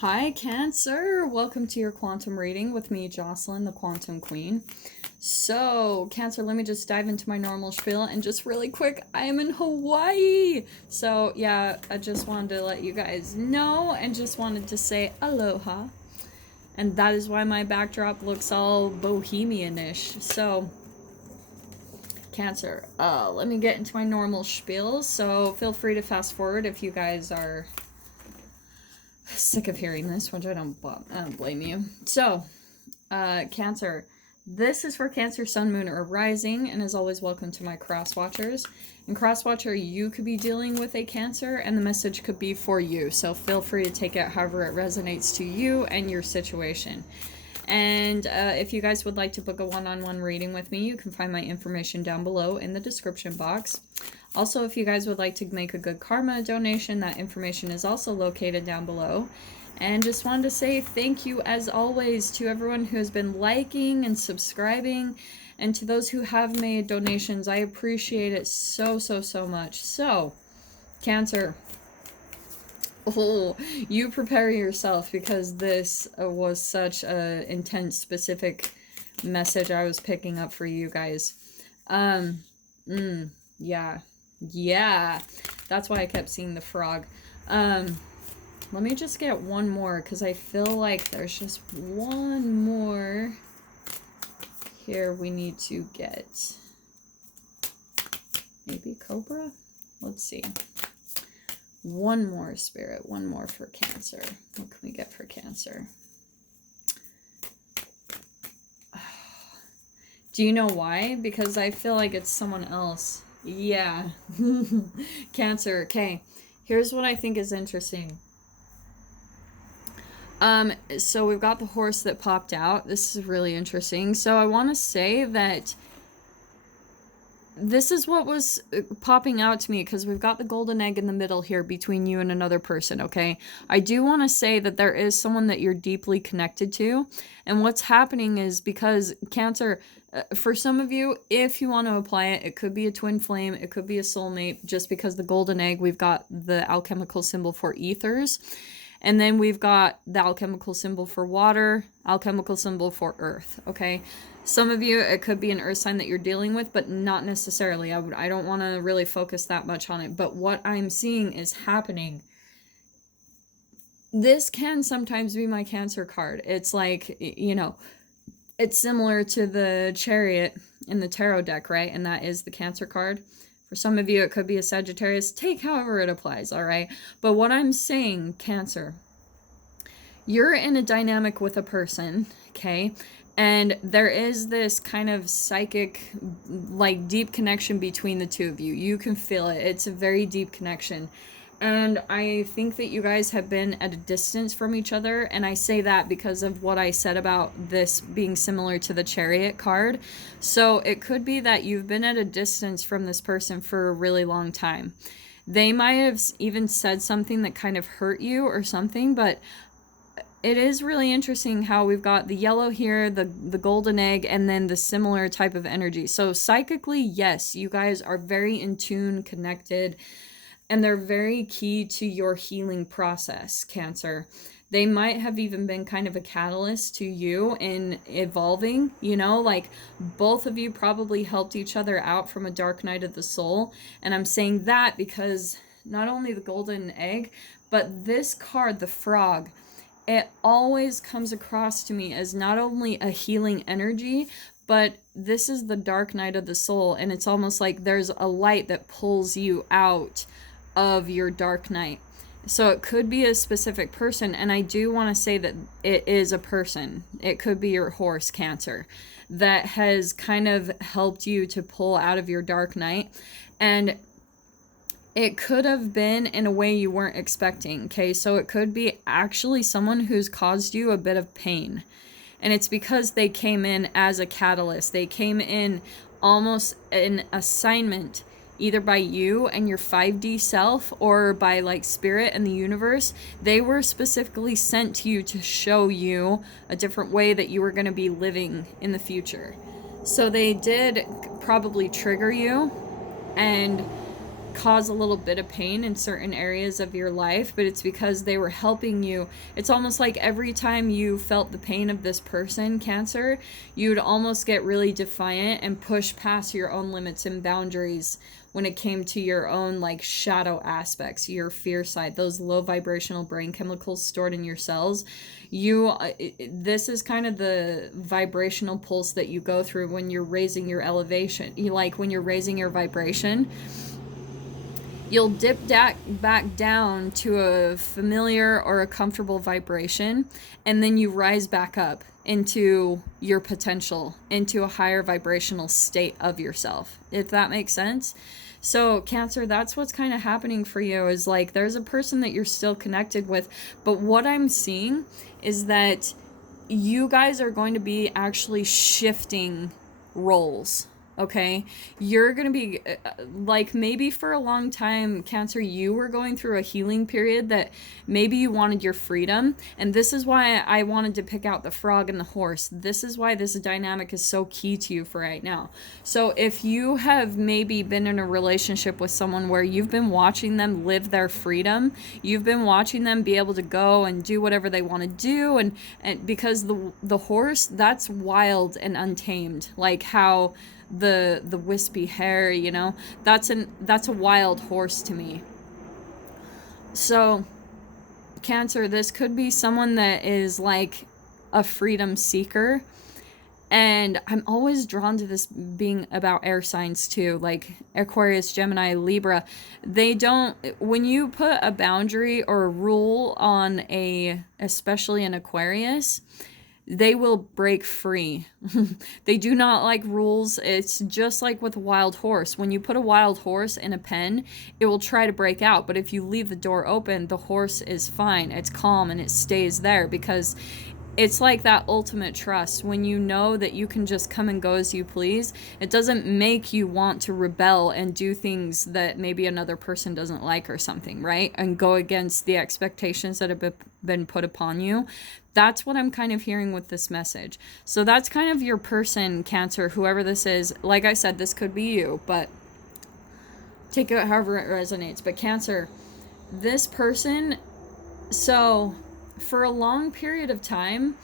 Hi, Cancer. Welcome to your quantum reading with me, Jocelyn, the Quantum Queen. So, Cancer, let me just dive into my normal spiel and just really quick, I am in Hawaii. So, yeah, I just wanted to let you guys know and just wanted to say aloha. And that is why my backdrop looks all bohemian-ish. So, Cancer, let me get into my normal spiel. So, feel free to fast forward if you guys are sick of hearing this, which I don't blame you. So, Cancer, this is for Cancer, Sun, Moon, or Rising, and as always, welcome to my Cross Watchers. In Cross Watcher, you could be dealing with a Cancer, and the message could be for you, so feel free to take it however it resonates to you and your situation. And if you guys would like to book a one-on-one reading with me, you can find my information down below in the description box. Also, if you guys would like to make a good karma donation, that information is also located down below. And just wanted to say thank you, as always, to everyone who has been liking and subscribing. And to those who have made donations, I appreciate it so, so, so much. So, Cancer, you prepare yourself, because this was such an intense, specific message I was picking up for you guys. Yeah, that's why I kept seeing the frog. Let me just get one more, because I feel like there's just one more here we need to get. Maybe Cobra? Let's see. One more, Spirit. One more for Cancer. What can we get for Cancer? Do you know why? Because I feel like it's someone else. Yeah. Cancer. Okay. Here's what I think is interesting. So we've got the horse that popped out. This is really interesting. So I want to say that this is what was popping out to me, because we've got the golden egg in the middle here between you and another person, okay? I do want to say that there is someone that you're deeply connected to. And what's happening is, because Cancer, for some of you, if you want to apply it, it could be a twin flame, it could be a soulmate, just because the golden egg, we've got the alchemical symbol for ethers. And then we've got the alchemical symbol for water, alchemical symbol for earth, okay? Some of you, it could be an earth sign that you're dealing with, but not necessarily. I don't want to really focus that much on it. But what I'm seeing is happening. This can sometimes be my Cancer card. It's like, you know, it's similar to the Chariot in the tarot deck, right? And that is the Cancer card. For some of you, it could be a Sagittarius. Take however it applies, all right? But what I'm saying, Cancer, you're in a dynamic with a person, okay? And there is this kind of psychic, like, deep connection between the two of you. You can feel it. It's a very deep connection. And I think that you guys have been at a distance from each other. And I say that because of what I said about this being similar to the Chariot card. So it could be that you've been at a distance from this person for a really long time. They might have even said something that kind of hurt you or something, but it is really interesting how we've got the yellow here, the golden egg, and then the similar type of energy. So psychically, yes, you guys are very in tune, connected, and they're very key to your healing process, Cancer. They might have even been kind of a catalyst to you in evolving, you know, like both of you probably helped each other out from a dark night of the soul. And I'm saying that because not only the golden egg, but this card, the frog, it always comes across to me as not only a healing energy, but this is the dark night of the soul. And it's almost like there's a light that pulls you out of your dark night. So it could be a specific person, and I do want to say that it is a person. It could be your horse, Cancer, that has kind of helped you to pull out of your dark night. And it could have been in a way you weren't expecting, okay? So it could be actually someone who's caused you a bit of pain. And it's because they came in as a catalyst. They came in almost an assignment, either by you and your 5D self or by like spirit and the universe. They were specifically sent to you to show you a different way that you were going to be living in the future. So they did probably trigger you and cause a little bit of pain in certain areas of your life, but it's because they were helping you. It's almost like every time you felt the pain of this person, Cancer, you would almost get really defiant and push past your own limits and boundaries when it came to your own like shadow aspects, your fear side, those low vibrational brain chemicals stored in your cells. This is kind of the vibrational pulse that you go through when you're raising your elevation. When you're raising your vibration, you'll dip back down to a familiar or a comfortable vibration, and then you rise back up into your potential, into a higher vibrational state of yourself, if that makes sense. So Cancer, that's what's kind of happening for you, is like there's a person that you're still connected with, but what I'm seeing is that you guys are going to be actually shifting roles. Okay, you're going to be like, maybe for a long time, Cancer, you were going through a healing period that maybe you wanted your freedom. And this is why I wanted to pick out the frog and the horse. This is why this dynamic is so key to you for right now. So if you have maybe been in a relationship with someone where you've been watching them live their freedom, you've been watching them be able to go and do whatever they want to do. And because the horse, that's wild and untamed, like how the wispy hair, that's a wild horse to me. So Cancer, this could be someone that is like a freedom seeker, and I'm always drawn to this being about air signs too, like Aquarius, Gemini, Libra. When you put a boundary or a rule on especially an Aquarius, they will break free. They do not like rules. It's just like with a wild horse. When you put a wild horse in a pen, it will try to break out. But if you leave the door open, the horse is fine. It's calm and it stays there, because it's like that ultimate trust. When you know that you can just come and go as you please, it doesn't make you want to rebel and do things that maybe another person doesn't like or something, right? And go against the expectations that have been put upon you. That's what I'm kind of hearing with this message. So that's kind of your person, Cancer, whoever this is. Like I said, this could be you, but take it however it resonates. But Cancer, this person, so for a long period of time,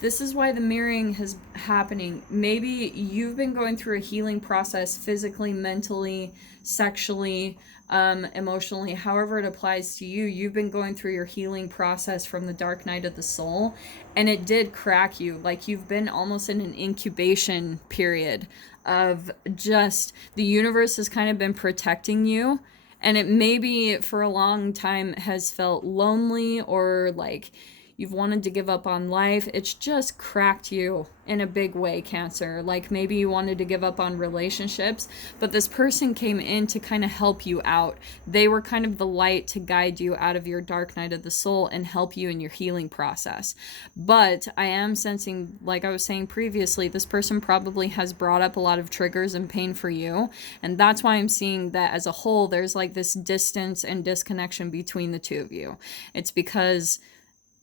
this is why the mirroring is happening. Maybe you've been going through a healing process physically, mentally, sexually, emotionally, however it applies to you. You've been going through your healing process from the dark night of the soul, and it did crack you. Like you've been almost in an incubation period of just the universe has kind of been protecting you. And it maybe for a long time has felt lonely, or like you've wanted to give up on life. It's just cracked you in a big way, Cancer. Like maybe you wanted to give up on relationships, but this person came in to kind of help you out. They were kind of the light to guide you out of your dark night of the soul and help you in your healing process. But I am sensing, like I was saying previously, this person probably has brought up a lot of triggers and pain for you. And that's why I'm seeing that as a whole, there's like this distance and disconnection between the two of you. It's because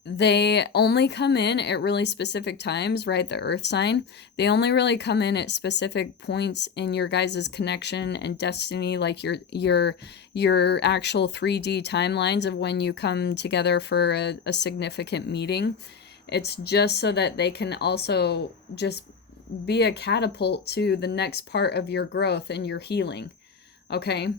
they only come in at really specific times, right? The earth sign. They only really come in at specific points in your guys' connection and destiny, like your actual 3D timelines of when you come together for a significant meeting. It's just so that they can also just be a catapult to the next part of your growth and your healing. Okay?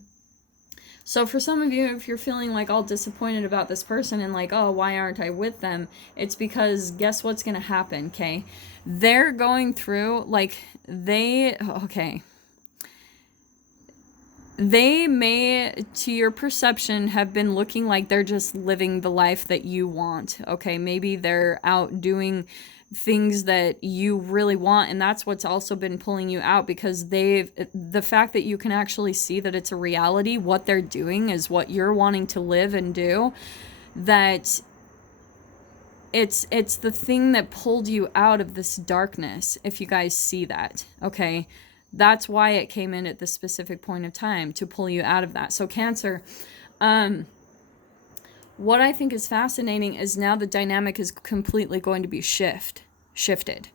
So for some of you, if you're feeling like all disappointed about this person and like, oh, why aren't I with them? It's because guess what's going to happen, okay? They're going through, like, they may, to your perception, have been looking like they're just living the life that you want, okay? Maybe they're out doing things that you really want, and that's what's also been pulling you out, because the fact that you can actually see that it's a reality, what they're doing is what you're wanting to live and do, that it's the thing that pulled you out of this darkness, if you guys see that, okay? That's why it came in at this specific point of time, to pull you out of that. So Cancer, what I think is fascinating is now the dynamic is completely going to be shifted.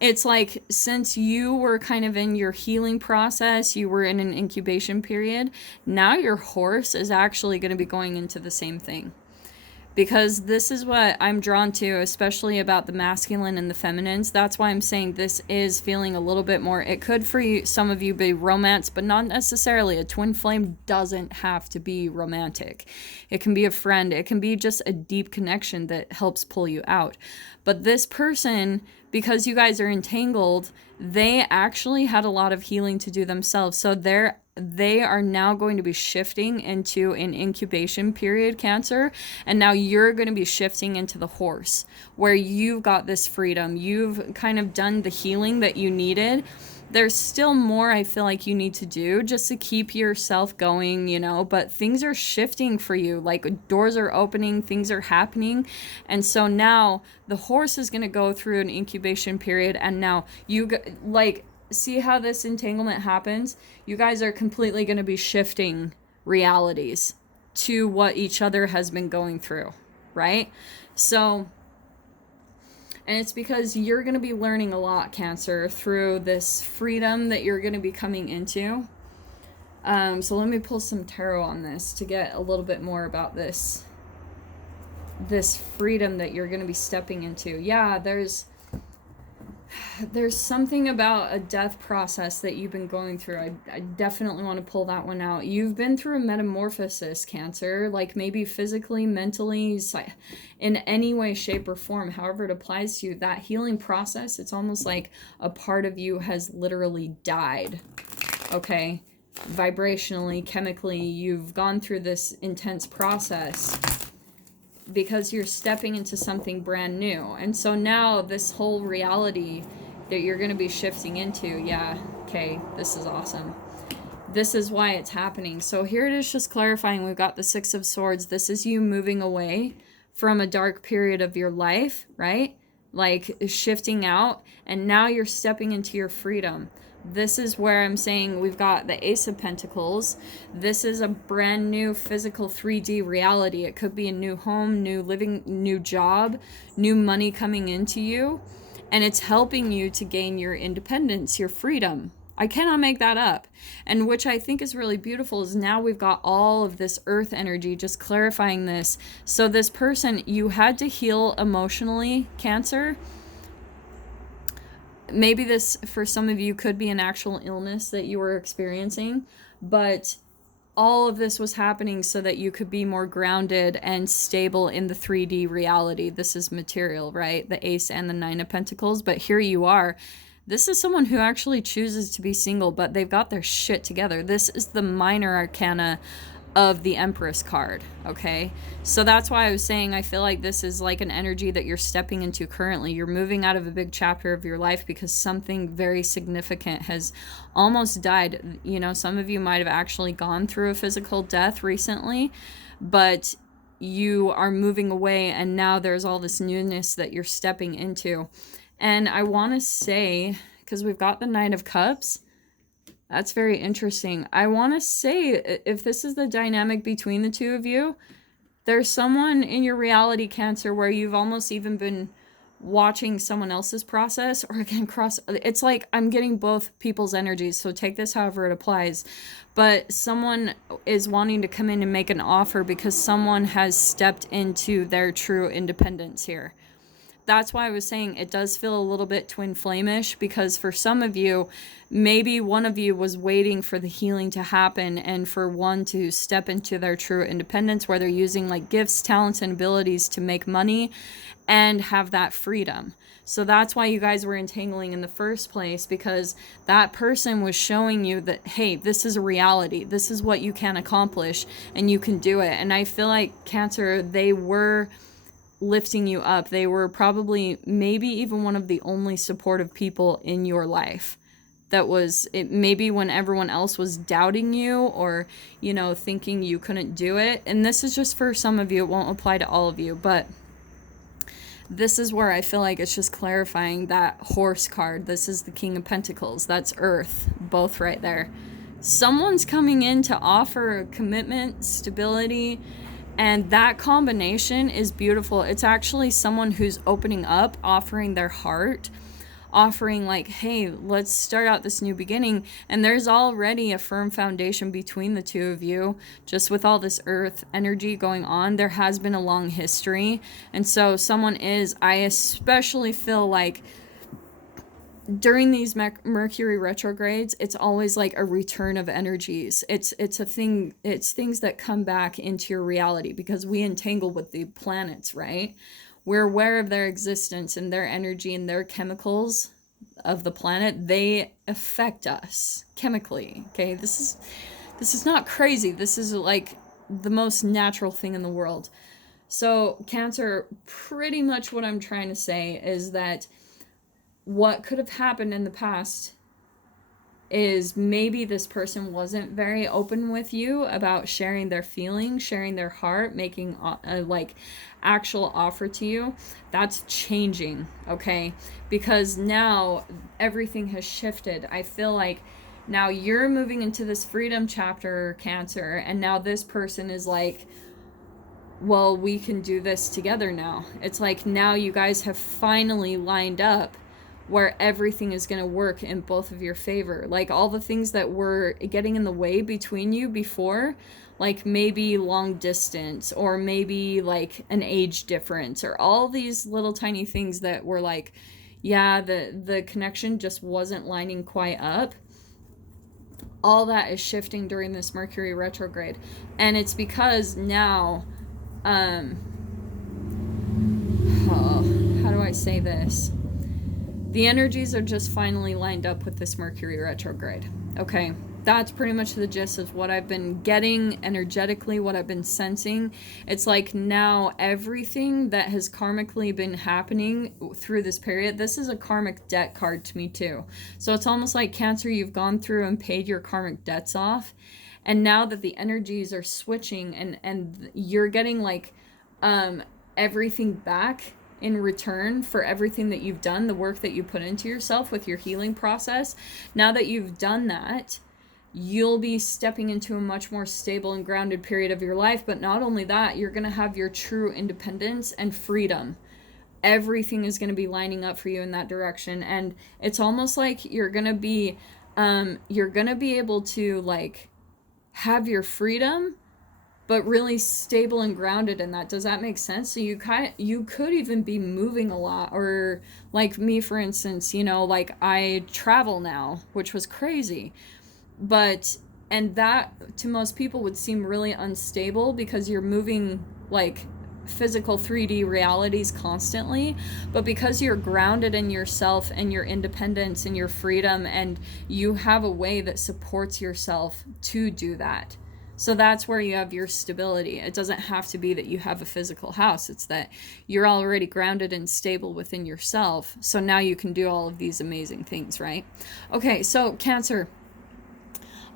It's like, since you were kind of in your healing process, you were in an incubation period, now your horse is actually going to be going into the same thing. Because this is what I'm drawn to, especially about the masculine and the feminines. That's why I'm saying this is feeling a little bit more. It could for you, some of you, be romance, but not necessarily. A twin flame doesn't have to be romantic. It can be a friend. It can be just a deep connection that helps pull you out. But this person, because you guys are entangled, they actually had a lot of healing to do themselves. So they are now going to be shifting into an incubation period, Cancer, and now you're going to be shifting into the horse, where you've got this freedom. You've kind of done the healing that you needed. There's still more I feel like you need to do just to keep yourself going, you know, but things are shifting for you. Like, doors are opening, things are happening. And so now the horse is going to go through an incubation period, and now see how this entanglement happens? You guys are completely going to be shifting realities to what each other has been going through, right? So, and it's because you're going to be learning a lot, Cancer, through this freedom that you're going to be coming into. So let me pull some tarot on this to get a little bit more about this freedom that you're going to be stepping into. Yeah, there's something about a death process that you've been going through. I definitely want to pull that one out. You've been through a metamorphosis, Cancer, like maybe physically, mentally, in any way, shape, or form, however it applies to you. That healing process, it's almost like a part of you has literally died, okay? Vibrationally, chemically, you've gone through this intense process because you're stepping into something brand new. And so now this whole reality that you're going to be shifting into, yeah, okay, this is awesome. This is why it's happening. So here it is, just clarifying. We've got the Six of Swords. This is you moving away from a dark period of your life, right? Like shifting out, and now you're stepping into your freedom. This is where I'm saying we've got the Ace of Pentacles. This is a brand new physical 3D reality. It could be a new home, new living, new job, new money coming into you. And it's helping you to gain your independence, your freedom. I cannot make that up. And which I think is really beautiful is now we've got all of this earth energy just clarifying this. So this person, you had to heal emotionally, Cancer. Maybe this, for some of you, could be an actual illness that you were experiencing, but all of this was happening so that you could be more grounded and stable in the 3D reality. This is material, right? The Ace and the Nine of Pentacles, but here you are. This is someone who actually chooses to be single, but they've got their shit together. This is the minor arcana of the Empress card, okay? So that's why I was saying I feel like this is like an energy that you're stepping into currently. You're moving out of a big chapter of your life because something very significant has almost died. You know, some of you might have actually gone through a physical death recently, but you are moving away, and now there's all this newness that you're stepping into. And I want to say, because we've got the Knight of Cups, that's very interesting. I want to say, if this is the dynamic between the two of you, there's someone in your reality, Cancer, where you've almost even been watching someone else's process, or again, it's like I'm getting both people's energies, so take this however it applies. But someone is wanting to come in and make an offer because someone has stepped into their true independence here. That's why I was saying it does feel a little bit twin flame-ish, because for some of you, maybe one of you was waiting for the healing to happen and for one to step into their true independence, where they're using like gifts, talents, and abilities to make money and have that freedom. So that's why you guys were entangling in the first place, because that person was showing you that, hey, this is a reality. This is what you can accomplish and you can do it. And I feel like, Cancer, they were lifting you up. They were probably maybe even one of the only supportive people in your life. That was it, maybe when everyone else was doubting you, or, you know, thinking you couldn't do it. And this is just for some of you, it won't apply to all of you, but this is where I feel like it's just clarifying that horse card. This is the King of Pentacles. That's Earth, both right there. Someone's coming in to offer commitment, stability, and that combination is beautiful. It's actually someone who's opening up, offering their heart. offering like, hey, let's start out this new beginning. And there's already a firm foundation between the two of you, just with all this earth energy going on. There has been a long history. And so someone is, I especially feel like during these Mercury retrogrades, it's always like a return of energies. It's a thing, it's things that come back into your reality because we entangle with the planets, right? We're aware of their existence and their energy and their chemicals of the planet. They affect us chemically. Okay, this is not crazy. This is like the most natural thing in the world. So Cancer, pretty much what I'm trying to say is that what could have happened in the past is maybe this person wasn't very open with you about sharing their feelings, sharing their heart, making a like actual offer to you. That's changing, okay? Because now everything has shifted. I feel like now you're moving into this freedom chapter, Cancer, and now this person is like, well, we can do this together now. It's like now you guys have finally lined up where everything is going to work in both of your favor. Like all the things that were getting in the way between you before, like maybe long distance or maybe like an age difference or all these little tiny things that were like, yeah, the connection just wasn't lining quite up. All that is shifting during this Mercury retrograde. And it's because now, how do I say this? The energies are just finally lined up with this Mercury retrograde. Okay, that's pretty much the gist of what I've been getting energetically, what I've been sensing. It's like now everything that has karmically been happening through this period, this is a karmic debt card to me too. So it's almost like Cancer, you've gone through and paid your karmic debts off. And now that the energies are switching and you're getting like everything back in return for everything that you've done, the work that you put into yourself with your healing process. Now that you've done that, you'll be stepping into a much more stable and grounded period of your life. But not only that, you're going to have your true independence and freedom. Everything is going to be lining up for you in that direction. And it's almost like you're going to be able to like have your freedom, but really stable and grounded in that. Does that make sense? So you could even be moving a lot, or like me, for instance, you know, like I travel now, which was crazy, and that to most people would seem really unstable because you're moving like physical 3D realities constantly. But because you're grounded in yourself and your independence and your freedom, and you have a way that supports yourself to do that. So that's where you have your stability. It doesn't have to be that you have a physical house. It's that you're already grounded and stable within yourself. So now you can do all of these amazing things, right? Okay, so Cancer,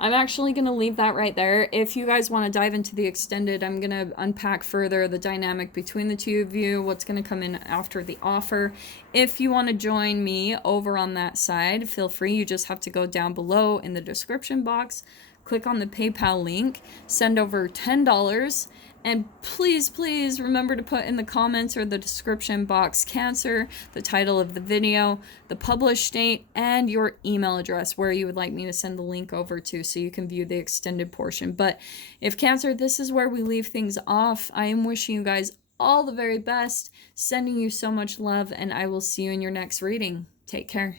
I'm actually going to leave that right there. If you guys want to dive into the extended, I'm going to unpack further the dynamic between the two of you, what's going to come in after the offer. If you want to join me over on that side, feel free. You just have to go down below in the description box, click on the PayPal link, send over $10, and please remember to put in the comments or the description box Cancer, the title of the video, the published date, and your email address where you would like me to send the link over to so you can view the extended portion. But if Cancer, this is where we leave things off. I am wishing you guys all the very best, sending you so much love, and I will see you in your next reading. Take care.